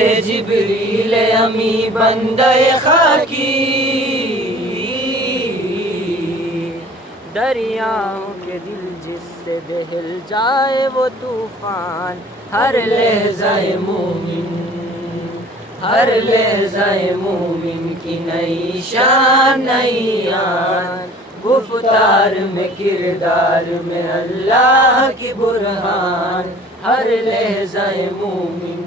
जिब्रील अमी बंदे खाकी, दरियाओं के दिल जिससे दहल जाए वो तूफान। हर लहज़ाए मोमिन, हर लहज़ाए मोमिन की नई शान नई आन। गुफ्तार में किरदार में अल्लाह की बुरहान। हर लहज़ाए मोमिन।